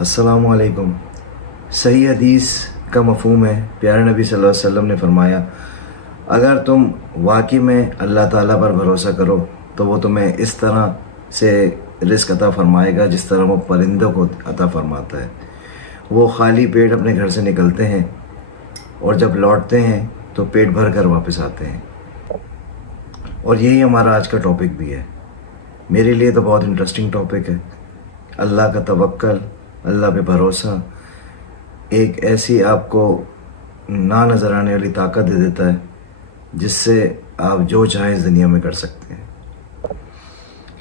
السلام علیکم۔ صحیح حدیث کا مفہوم ہے، پیارے نبی صلی اللہ علیہ وسلم نے فرمایا اگر تم واقعی میں اللہ تعالیٰ پر بھروسہ کرو تو وہ تمہیں اس طرح سے رزق عطا فرمائے گا جس طرح وہ پرندوں کو عطا فرماتا ہے۔ وہ خالی پیٹ اپنے گھر سے نکلتے ہیں اور جب لوٹتے ہیں تو پیٹ بھر کر واپس آتے ہیں، اور یہی ہمارا آج کا ٹاپک بھی ہے۔ میرے لیے تو بہت انٹرسٹنگ ٹاپک ہے۔ اللہ کا توکل، اللہ پہ بھروسہ ایک ایسی آپ کو نہ نظر آنے والی طاقت دے دیتا ہے جس سے آپ جو چاہیں اس دنیا میں کر سکتے ہیں۔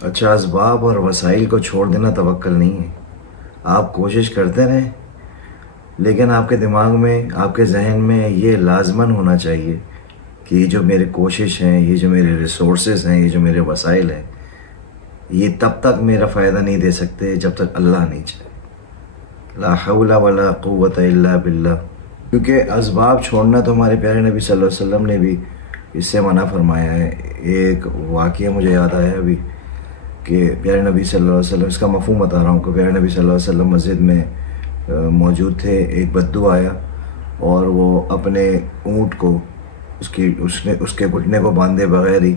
اچھا، اسباب اور وسائل کو چھوڑ دینا توکل نہیں ہے۔ آپ کوشش کرتے رہیں، لیکن آپ کے دماغ میں، آپ کے ذہن میں یہ لازماً ہونا چاہیے کہ یہ جو میرے کوشش ہیں، یہ جو میرے ریسورسز ہیں، یہ جو میرے وسائل ہیں، یہ تب تک میرا فائدہ نہیں دے سکتے جب تک اللہ نہیں چاہے۔ لا حول ولا قوت الا باللہ۔ کیونکہ اسباب چھوڑنا تو ہمارے پیارے نبی صلی اللہ علیہ وسلم نے بھی اس سے منع فرمایا ہے۔ ایک واقعہ مجھے یاد آیا ابھی کہ پیارے نبی صلی اللہ علیہ وسلم، اس کا مفہوم بتا رہا ہوں کہ پیارے نبی صلی اللہ علیہ وسلم مسجد میں موجود تھے، ایک بدو آیا اور وہ اپنے اونٹ کو اس کے گھٹنے کو باندھے بغیر ہی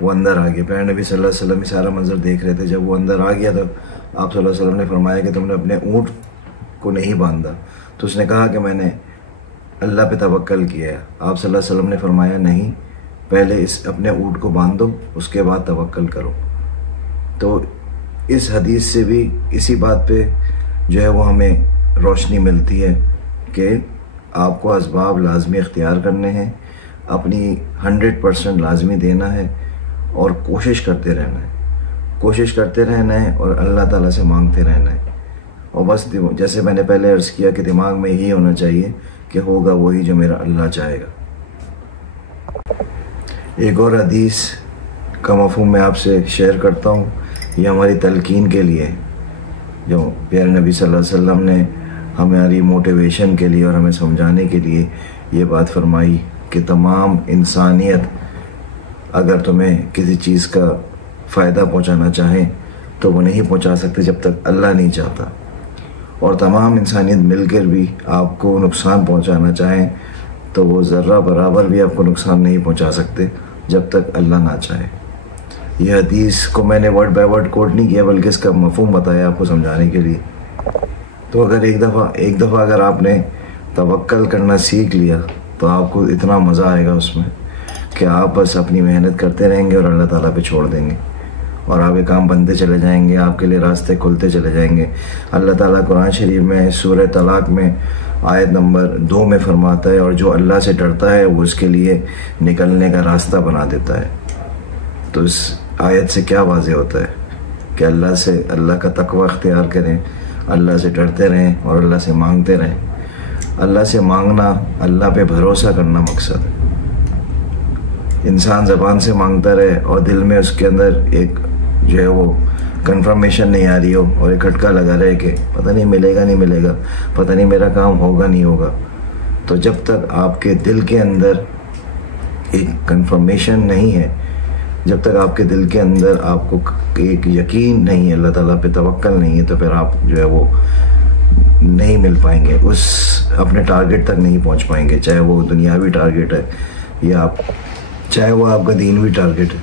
وہ اندر آ گیا۔ پیارے نبی صلی اللہ علیہ وسلم یہ سارا منظر دیکھ رہے تھے۔ جب وہ اندر آ گیا تو آپ صلی اللہ علیہ وسلم نے فرمایا کہ تم نے اپنے اونٹ کو نہیں باندھا، تو اس نے کہا کہ میں نے اللہ پہ توکل کیا ہے۔ آپ صلی اللہ علیہ وسلم نے فرمایا نہیں، پہلے اپنے اونٹ کو باندھو، اس کے بعد توکل کرو۔ تو اس حدیث سے بھی اسی بات پہ جو ہے وہ ہمیں روشنی ملتی ہے کہ آپ کو اسباب لازمی اختیار کرنے ہیں، اپنی 100% لازمی دینا ہے اور کوشش کرتے رہنا ہے اور اللہ تعالیٰ سے مانگتے رہنا ہے۔ اور بس جیسے میں نے پہلے عرض کیا کہ دماغ میں یہی ہونا چاہیے کہ ہوگا وہی جو میرا اللہ چاہے گا۔ ایک اور حدیث کا مفہوم میں آپ سے شیئر کرتا ہوں، یہ ہماری تلقین کے لیے، جو پیارے نبی صلی اللہ علیہ وسلم نے ہماری موٹیویشن کے لیے اور ہمیں سمجھانے کے لیے یہ بات فرمائی کہ تمام انسانیت اگر تمہیں کسی چیز کا فائدہ پہنچانا چاہیں تو وہ نہیں پہنچا سکتے جب تک اللہ نہیں چاہتا، اور تمام انسانیت مل کر بھی آپ کو نقصان پہنچانا چاہیں تو وہ ذرہ برابر بھی آپ کو نقصان نہیں پہنچا سکتے جب تک اللہ نہ چاہے۔ یہ حدیث کو میں نے ورڈ بائی ورڈ کوٹ نہیں کیا، بلکہ اس کا مفہوم بتایا آپ کو سمجھانے کے لیے۔ تو اگر ایک دفعہ اگر آپ نے توکل کرنا سیکھ لیا تو آپ کو اتنا مزہ آئے گا اس میں کہ آپ بس اپنی محنت کرتے رہیں گے اور اللہ تعالیٰ پہ چھوڑ دیں گے، اور آپ یہ کام بنتے چلے جائیں گے، آپ کے لیے راستے کھلتے چلے جائیں گے۔ اللہ تعالیٰ قرآن شریف میں سورہ طلاق میں آیت نمبر 2 میں فرماتا ہے، اور جو اللہ سے ڈرتا ہے وہ اس کے لیے نکلنے کا راستہ بنا دیتا ہے۔ تو اس آیت سے کیا واضح ہوتا ہے کہ اللہ کا تقوی اختیار کریں، اللہ سے ڈرتے رہیں اور اللہ سے مانگتے رہیں۔ اللہ سے مانگنا، اللہ پہ بھروسہ کرنا مقصد ہے۔ انسان زبان سے مانگتا رہے اور دل میں اس کے اندر ایک جو ہے وہ کنفرمیشن نہیں آ رہی ہو اور ایک کھٹکا لگا رہے کہ پتہ نہیں ملے گا، پتہ نہیں میرا کام ہوگا نہیں ہوگا، تو جب تک آپ کے دل کے اندر ایک کنفرمیشن نہیں ہے، جب تک آپ کے دل کے اندر آپ کو ایک یقین نہیں ہے، اللہ تعالیٰ پہ توکل نہیں ہے، تو پھر آپ جو ہے وہ نہیں مل پائیں گے، اس اپنے ٹارگٹ تک نہیں پہنچ پائیں گے، چاہے وہ دنیاوی ٹارگٹ ہے یا چاہے وہ آپ کا دینوی ٹارگٹ ہے۔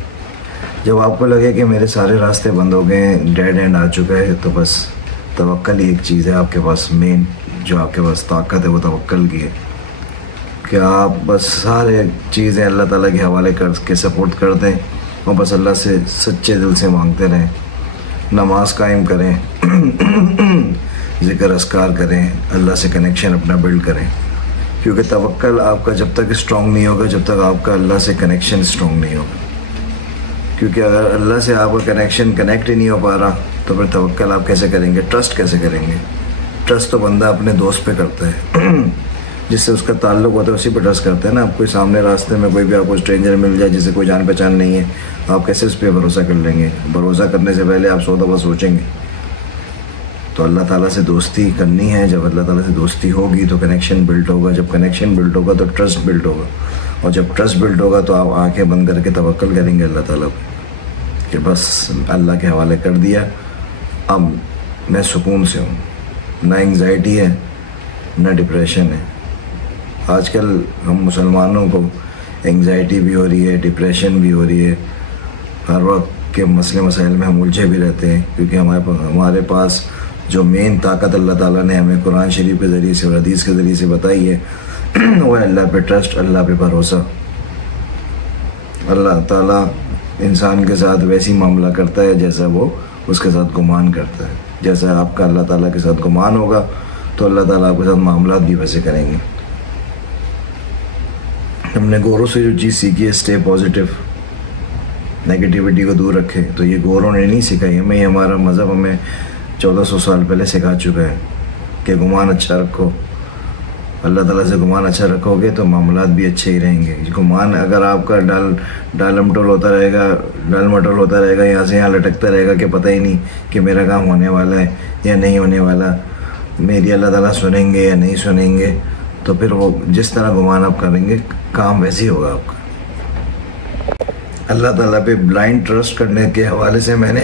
جب آپ کو لگے کہ میرے سارے راستے بند ہو گئے ہیں، ڈیڈ اینڈ آ چکا ہے، تو بس توکل ہی ایک چیز ہے آپ کے پاس، مین جو آپ کے پاس طاقت ہے وہ توکل کی ہے کہ آپ بس سارے چیزیں اللہ تعالیٰ کے حوالے کر کے سپورٹ کر دیں اور بس اللہ سے سچے دل سے مانگتے رہیں، نماز قائم کریں، ذکر اذکار کریں، اللہ سے کنیکشن اپنا بلڈ کریں، کیونکہ توکل آپ کا جب تک اسٹرانگ نہیں ہوگا جب تک آپ کا اللہ سے کنیکشن اسٹرانگ نہیں ہوگا۔ کیونکہ اگر اللہ سے آپ کا کنیکٹ ہی نہیں ہو پا رہا تو پھر توکل آپ کیسے کریں گے، ٹرسٹ کیسے کریں گے؟ ٹرسٹ تو بندہ اپنے دوست پہ کرتا ہے، جس سے اس کا تعلق ہوتا ہے اسی پہ ٹرسٹ کرتا ہے نا۔ آپ کوئی سامنے راستے میں کوئی بھی آپ کو اسٹرینجر مل جائے جسے کوئی جان پہچان نہیں ہے، آپ کیسے اس پہ بھروسہ کر لیں گے؟ بھروسہ کرنے سے پہلے آپ 100 دفعہ سوچیں گے۔ تو اللہ تعالیٰ سے دوستی کرنی ہے، جب اللہ تعالیٰ سے دوستی ہوگی تو کنیکشن بلڈ ہوگا، جب کنیکشن بلڈ ہوگا تو ٹرسٹ بلڈ ہوگا، اور جب ٹرسٹ بلڈ ہوگا تو آپ آنکھیں بند کر کے توکل کریں گے اللہ تعالیٰ پہ کہ بس اللہ کے حوالے کر دیا، اب میں سکون سے ہوں۔ نہ انگزائٹی ہے نہ ڈپریشن ہے. آج کل ہم مسلمانوں کو انگزائٹی بھی ہو رہی ہے, ڈپریشن بھی ہو رہی ہے, ہر وقت کے مسئلے مسائل میں ہم الجھے بھی رہتے ہیں, کیونکہ ہمارے پاس جو مین طاقت اللہ تعالیٰ نے ہمیں قرآن شریف کے ذریعے سے اور حدیث کے ذریعے سے بتائی ہے وہ ہے اللہ پہ ٹرسٹ, اللہ پہ بھروسہ. اللہ تعالیٰ انسان کے ساتھ ویسی معاملہ کرتا ہے جیسا وہ اس کے ساتھ گمان کرتا ہے. جیسا آپ کا اللہ تعالیٰ کے ساتھ گمان ہوگا تو اللہ تعالیٰ آپ کے ساتھ معاملات بھی ویسے کریں گے. ہم نے گوروں سے جو چیز سیکھی ہے اسٹے پازیٹیو, نیگیٹیوٹی کو دور رکھے, تو یہ گوروں نے نہیں سکھائی ہمیں, یہ ہمارا مذہب ہمیں 1400 سال پہلے سکھا چکا ہے کہ گمان اچھا رکھو. اللہ تعالیٰ سے گمان اچھا رکھو گے تو معاملات بھی اچھے ہی رہیں گے. گمان اگر آپ کا ڈال مٹول ہوتا رہے گا, یہاں سے یہاں لٹکتا رہے گا کہ پتہ ہی نہیں کہ میرا کام ہونے والا ہے یا نہیں ہونے والا, میری اللہ تعالیٰ سنیں گے یا نہیں سنیں گے, تو پھر وہ جس طرح گمان آپ کریں گے کام ویسے ہی ہوگا آپ کا. اللہ تعالیٰ پہ بلائنڈ ٹرسٹ کرنے کے حوالے سے میں نے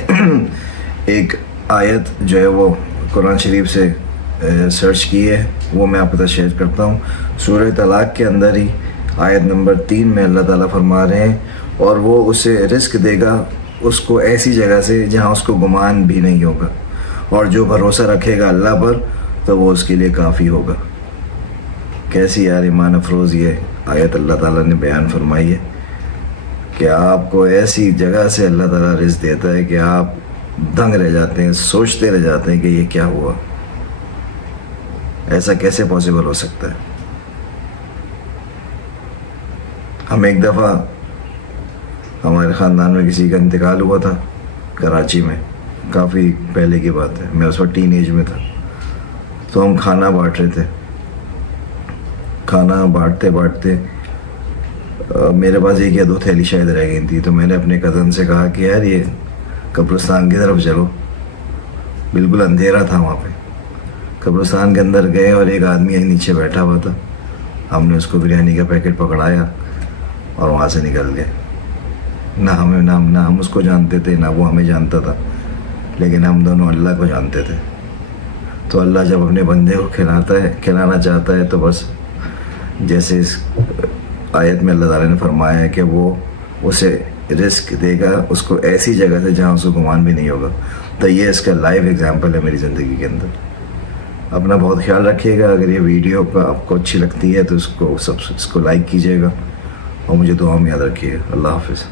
ایک آیت جو ہے وہ قرآن شریف سے سرچ کی ہے, وہ میں آپ کے ساتھ شیئر کرتا ہوں. سورہ طلاق کے اندر ہی آیت نمبر 3 میں اللہ تعالیٰ فرما رہے ہیں, اور وہ اسے رزق دے گا اس کو ایسی جگہ سے جہاں اس کو گمان بھی نہیں ہوگا, اور جو بھروسہ رکھے گا اللہ پر تو وہ اس کے لیے کافی ہوگا. کیسی یار ایمان افروز یہ آیت اللہ تعالیٰ نے بیان فرمائی ہے کہ آپ کو ایسی جگہ سے اللہ تعالیٰ رزق دیتا ہے کہ آپ دنگ رہ جاتے ہیں, سوچتے رہ جاتے ہیں کہ یہ کیا ہوا, ایسا کیسے پاسبل ہو سکتا ہے. ہم ایک دفعہ ہمارے خاندان میں کسی کا انتقال ہوا تھا کراچی میں, کافی پہلے کی بات ہے, میں اس وقت ٹین ایج میں تھا. تو ہم کھانا بانٹ رہے تھے, کھانا بانٹتے میرے پاس 1 یا 2 تھیلی شاید رہ گئی تھی. تو میں نے اپنے کزن سے کہا کہ یار یہ قبرستان کی طرف چلو, بالکل اندھیرا تھا وہاں پہ. قبرستان کے اندر گئے اور ایک آدمی نیچے بیٹھا ہوا تھا, ہم نے اس کو بریانی کا پیکٹ پکڑایا اور وہاں سے نکل گئے. نہ ہم اس کو جانتے تھے نہ وہ ہمیں جانتا تھا, لیکن ہم دونوں اللہ کو جانتے تھے. تو اللہ جب اپنے بندے کو کھلانا چاہتا ہے تو بس جیسے اس آیت میں اللہ تعالیٰ نے فرمایا ہے کہ وہ اسے رزق دے گا اس کو ایسی جگہ سے جہاں اس کو گمان بھی نہیں ہوگا. تو یہ اس کا لائیو ایگزامپل ہے میری زندگی کے اندر. اپنا بہت خیال رکھیے گا. اگر یہ ویڈیو آپ کو اچھی لگتی ہے تو اس کو لائک کیجیے گا, اور مجھے دعا میں یاد رکھیے گا. اللہ حافظ.